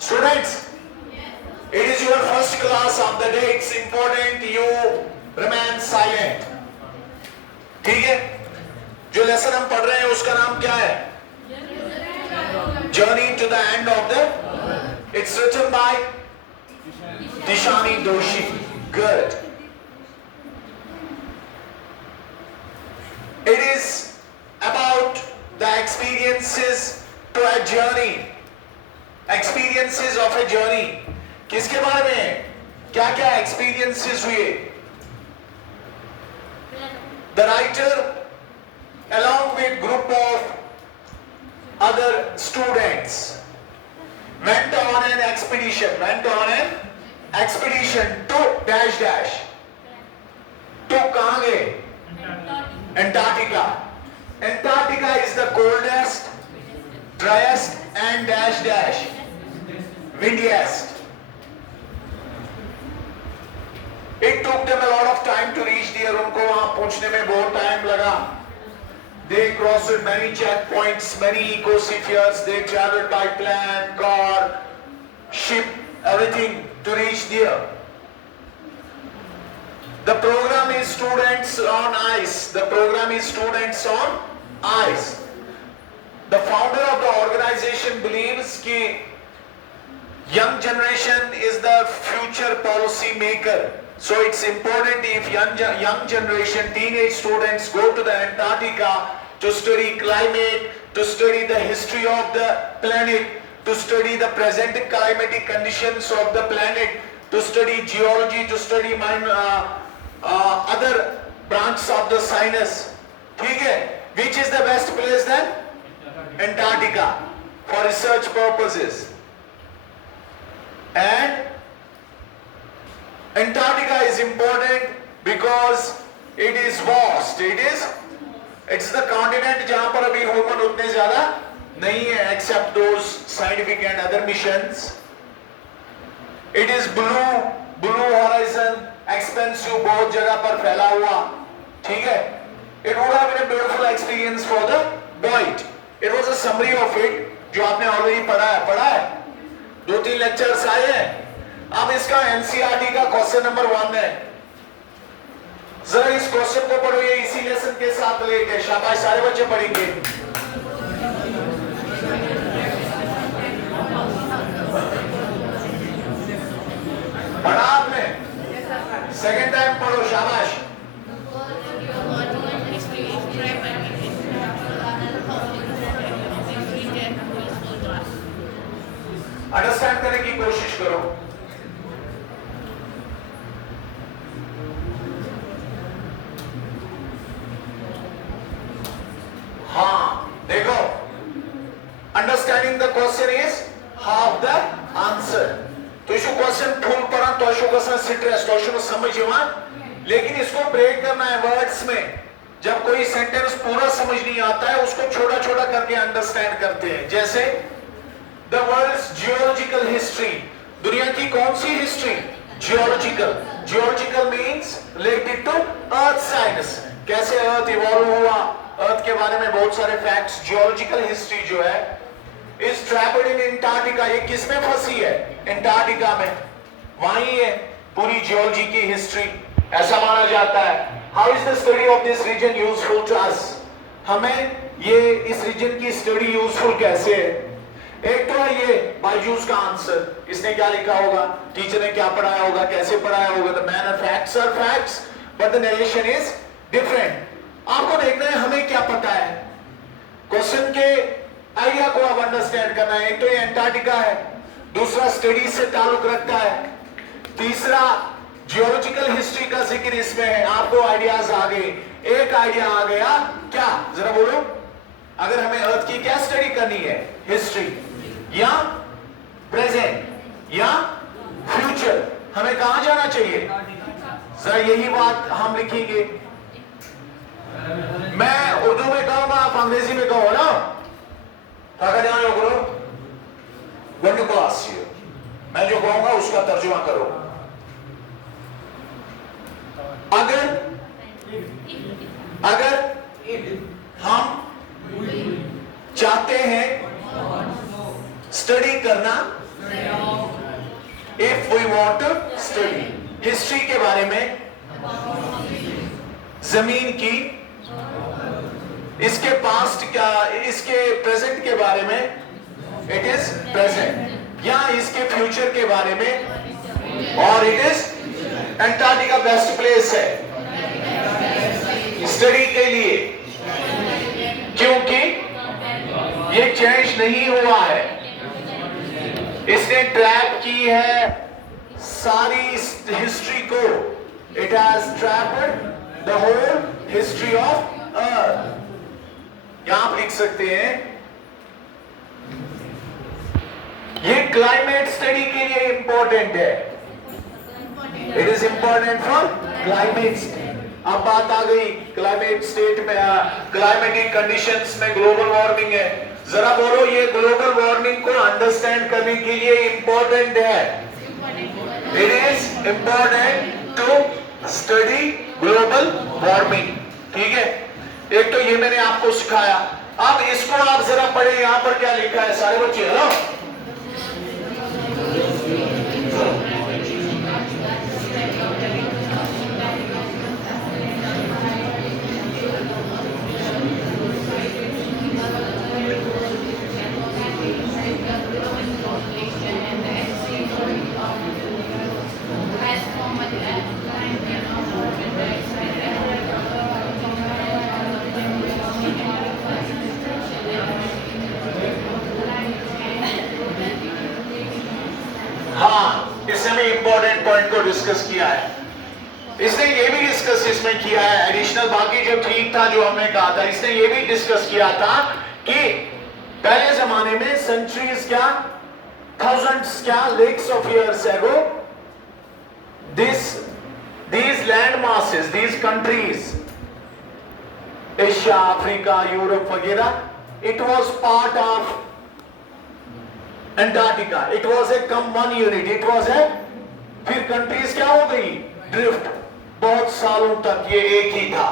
Students, it is your first class of the day. It's important you remain silent. ठीक है? जो lesson हम पढ़ रहे हैं उसका नाम क्या है? Journey to the end of the. It's written by Dishani Doshi. Good. It is about the experiences to a journey. Experiences of a journey. किसके बारे में? क्या क्या experiences हुए? The writer, along with group of other students, went on an expedition. Went on an expedition to dash dash. तो कहाँ गए? Antarctica. Antarctica is the coldest, driest, and dash dash windiest. It took them a lot of time to reach there. उनको वहाँ पहुँचने में बहुत time लगा. They crossed many checkpoints, many ecospheres. They traveled by plane, car, ship, everything to reach there. The program is students on ice. The program is students on ice. The founder of the organization believes that young generation is the future policy maker. So it's important if young generation, teenage students go to the Antarctica to study climate, to study the history of the planet, to study the present climatic conditions of the planet, to study geology, to study other branches of the science. ठीक है? Which is the best place then? Antarctica for research purposes. And Antarctica is important because it is vast. It's the continent जहाँ पर अभी human उतने ज़्यादा नहीं है, except those scientific and other missions. It is blue horizon, expensive, बहुत जगह पर फैला हुआ. ठीक है? It would have been a beautiful experience for the boy. It was a summary of it जो आपने already पढ़ा है. 2-3 लेक्चर्स आए हैं. अब इसका एनसीईआरटी का क्वेश्चन नंबर 1 है. जरा इस क्वेश्चन को पढ़ो, ये इसी लेसन के साथ लेके. शाबाश, सारे बच्चे पढ़ेंगे. पढ़ा आपने? सेकेंड टाइम पढ़ो. शाबाश. अंडरस्टैंड करने की कोशिश करो. हाँ, देखो, understanding the question is half the answer. तो इशू क्वेश्चन फुल पढ़ा तो इशू क्वेश्चन स्ट्रेस तो इशू समझिए, लेकिन इसको ब्रेक करना है वर्ड्स में. जब कोई सेंटेंस पूरा समझ नहीं आता है उसको छोटा छोटा करके अंडरस्टैंड करते हैं. जैसे The world's geological history. दुनिया की कौन सी history? Geological. Geological means related to earth science. कैसे अर्थ इवॉल्व हुआ, अर्थ के बारे में बहुत सारे फैक्ट्स. Geological history जो है is trapped in Antarctica. ये किस में फंसी है? Antarctica में. वहीं है पूरी जियोलॉजी की हिस्ट्री. ऐसा माना जाता है. How is the study of this region useful to us? हमें ये इस रीजन की स्टडी यूजफुल कैसे है? एक तो है ये बायजूस का आंसर. इसने क्या लिखा होगा, टीचर ने क्या पढ़ाया होगा, कैसे पढ़ाया होगा. The manner facts are facts but the narration is different. आपको देखना है हमें क्या पता है. क्वेश्चन के आइडिया को आप अंडरस्टैंड करना है. एक तो ये एंटार्क्टिका है, दूसरा स्टडी से ताल्लुक रखता है, तीसरा जियोलॉजिकल हिस्ट्री का जिक्र इसमें है. आपको आइडियाज आ गए. एक आइडिया आ गया क्या, जरा बोलो. अगर हमें अर्थ की क्या स्टडी करनी है, हिस्ट्री या प्रेजेंट या फ्यूचर, हमें कहां जाना चाहिए? जरा यही बात हम लिखेंगे. मैं उर्दू में कहूंगा, आप अंग्रेजी में कहो ना. अगर ध्यान रखो, व्हेन यू क्लास हियर, मैं जो कहूंगा उसका तर्जुमा करो. अगर हम चाहते हैं स्टडी करना, if we want to study. History के बारे में, जमीन की, इसके पास्ट क्या, इसके प्रेजेंट के बारे में, इट इज प्रेजेंट, या इसके फ्यूचर के बारे में, और it is Antarctica best place है स्टडी के लिए, क्योंकि ये चेंज नहीं हुआ है, इसने ट्रैप की है सारी हिस्ट्री को, it has trapped the whole history of earth. यहां आप लिख सकते हैं ये क्लाइमेट स्टडी के लिए इंपॉर्टेंट है, it is important for climate. अब बात आ गई क्लाइमेट स्टेट में, क्लाइमेटिक कंडीशंस में ग्लोबल वार्मिंग है, जरा बोलो ये ग्लोबल वार्मिंग को अंडरस्टैंड करने के लिए इंपॉर्टेंट है, it is important to study global warming. ठीक है, एक तो ये मैंने आपको सिखाया, अब इसको आप जरा पढ़े, यहां पर क्या लिखा है सारे बच्चे, हेलो। इंपॉर्टेंट पॉइंट को डिस्कस किया है, इसने ये भी डिस्कस इसमें किया है एडिशनल, बाकी जो ठीक था जो हमने कहा था, इसने ये भी डिस्कस किया था कि पहले जमाने में सेंचुरीज क्या, थाउजेंड्स क्या, lakhs of years ago, these land masses, these countries, Asia, Africa, Europe वगैरह, it was part of Antarctica, it was a common unit, it was a, फिर कंट्रीज क्या हो गई, ड्रिफ्ट, बहुत सालों तक ये एक ही था।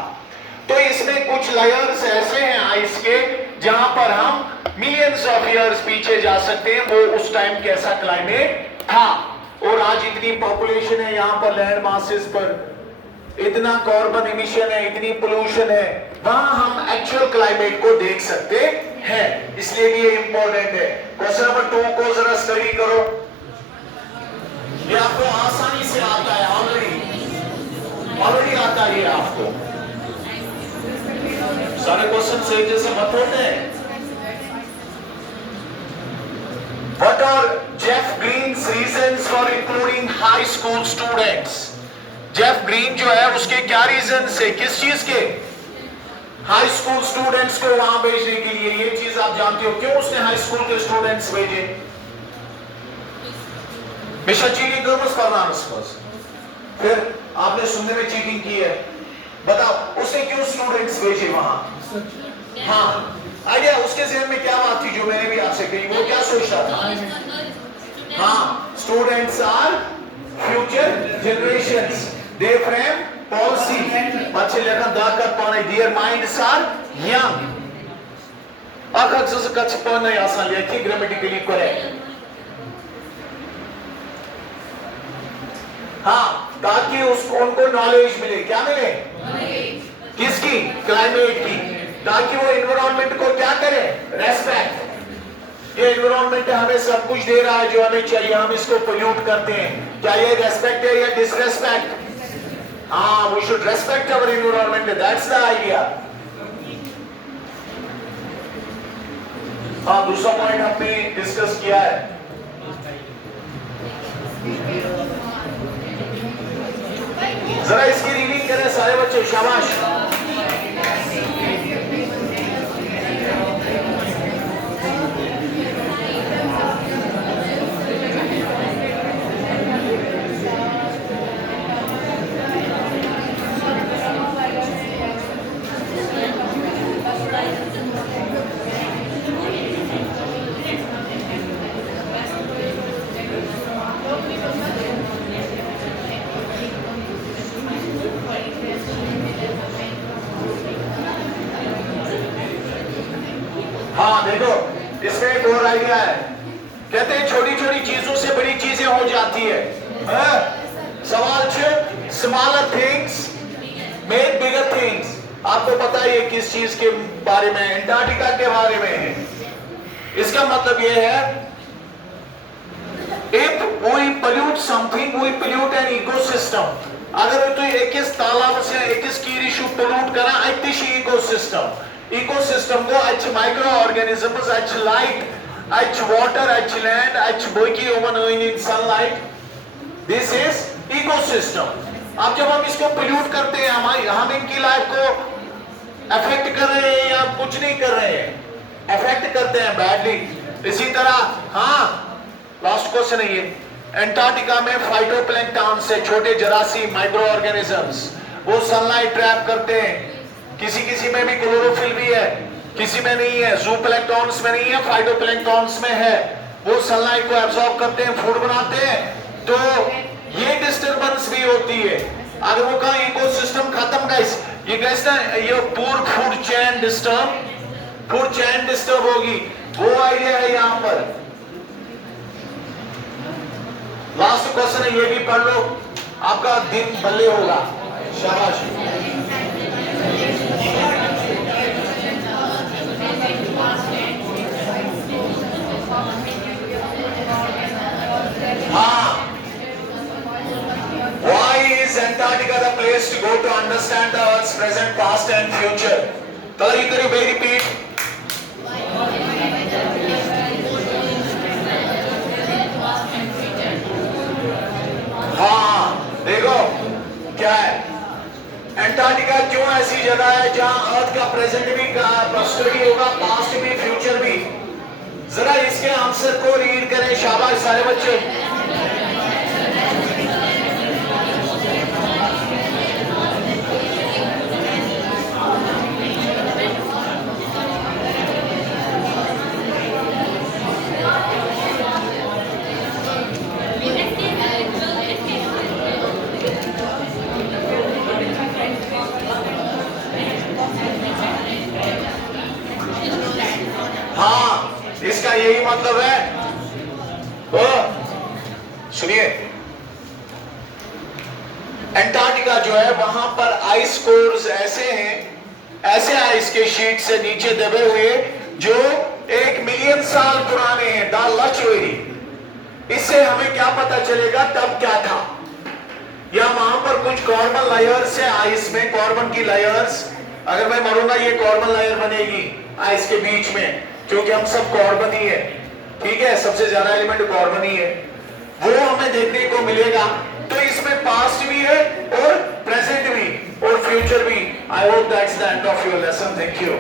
तो इसमें कुछ लेयर्स ऐसे हैं आइस के जहां पर हम मिलियंस ऑफ इयर्स पीछे जा सकते हैं, वो उस टाइम कैसा क्लाइमेट था, और आज इतनी पॉपुलेशन है यहाँ पर, लैंड मासेस पर इतना कार्बन इमिशन है, इतनी पोल्यूशन है, वहां हम एक्चुअल क्लाइमेट को देख सकते हैं, इसलिए भी ये इंपॉर्टेंट है। क्वेश्चन नंबर 2 को जरा स्टडी करो, ये आपको आसानी से आता है, ऑलरेडी आता है ये आपको, सारे क्वेश्चन सेम जैसे मत होते हैं। What are Jeff Green's reasons for including high school students? Jeff green जो है उसके क्या रीजंस है, किस चीज के, हाई स्कूल स्टूडेंट्स को वहां भेजने के लिए, ये चीज आप जानते हो क्यों उसने हाई स्कूल के स्टूडेंट्स भेजे? मिशा चीटिंग गर्मस परनामस, फिर आपने सुनने में चीटिंग की है, बताओ उसने क्यों स्टूडेंट्स भेजे वहां? हाँ, आइडिया उसके जहन में क्या बात थी जो मैंने भी आपसे कही, वो क्या सोच रहा था? हाँ, students are future generations, they frame policy, बच्चे लेकर दाकर पाने, their minds are young, अगर जैसे कच्छ पाने आसान लिया कि grammatically correct, हाँ, ताकि उसको उनको नॉलेज मिले, क्या मिले, किसकी, क्लाइमेट की, ताकि वो एनवायरनमेंट को क्या करे, रेस्पेक्ट। ये एनवायरनमेंट हमें सब कुछ दे रहा है जो हमें चाहिए, हम इसको पोल्यूट करते हैं, क्या ये रेस्पेक्ट है या डिसरेस्पेक्ट? हाँ, we should respect our environment, that's the idea। हाँ, दूसरा पॉइंट हमने डिस्कस किया है, जरा इसकी रीडिंग करें सारे बच्चे, शाबाश। हाँ देखो, इसमें एक और आइडिया है, कहते हैं छोटी छोटी चीजों से बड़ी चीजें हो जाती है। सवाल छे, smaller things make bigger things. आपको पता है ये किस चीज के बारे में? एंटार्क्टिका के बारे में है। इसका मतलब ये है, if we pollute something, we pollute an ecosystem. अगर तो एक तालाब से एक कीरिशु पोल्यूट करा अतिश इकोसिस्टम को अच्छ माइक्रो ऑर्गेनिजम्स अच्छ लाइट अच्छ वाटर अच्छ लैंड अच्छ बोकी ओवन in sunlight, this is ecosystem. अब जब हम इसको पोल्यूट करते हैं, हम इनकी लाइफ को अफेक्ट कर रहे हैं या कुछ नहीं कर रहे हैं? अफेक्ट करते हैं बैडली। इसी तरह लास्ट क्वेश्चन है ये, एंटार्क्टिका में फाइटोप्लैंक्टन से छोटे जरासीम माइक्रो ऑर्गेनिजम्स वो सनलाइट ट्रैप करते हैं। किसी किसी में भी क्लोरोफिल भी है, किसी में नहीं है। जूप्लैंक्टन्स में नहीं है, फाइटोप्लैंक्टन्स में है। वो सनलाइट को एब्जॉर्ब करते हैं, फूड बनाते हैं। तो ये डिस्टर्बेंस भी होती है। अगर वो कहा इकोसिस्टम खत्म गाइस, ये कैसा ये पूर फूड चेन डिस्टर्ब होगी, वो आइडिया है यहां पर। लास्ट क्वेश्चन है, ये भी पढ़ लो, आपका दिन भले होगा। शाबाश। Why is Antarctica the place to go to understand the Earth's present, past and future? Can you repeat? देखो क्या है, एंटार्क्टिका क्यों ऐसी जगह है जहां अर्थ का प्रेजेंट भी स्टडी होगा, पास्ट भी फ्यूचर भी। जरा इसके आंसर को रीड करें। शाबाश सारे बच्चे। इसका यही मतलब है। तो सुनिए, एंटार्क्टिका जो है वहां पर आइस कोर्स ऐसे हैं, ऐसे आइस के शीट से नीचे दबे हुए जो 1 मिलियन साल पुराने हैं। द लचवेरी। इससे हमें क्या पता चलेगा तब क्या था, या वहां पर कुछ कार्बन लेयर्स है आइस में, कार्बन की लेयर्स। अगर मैं मरूंगा ये कार्बन लेयर बनेगी आइस के बीच में, क्योंकि हम सब कार्बन ही है। ठीक है, सबसे ज्यादा एलिमेंट कार्बन ही है। वो हमें देखने को मिलेगा। तो इसमें पास्ट भी है और प्रेजेंट भी और फ्यूचर भी। I hope that's the end of your lesson. Thank you.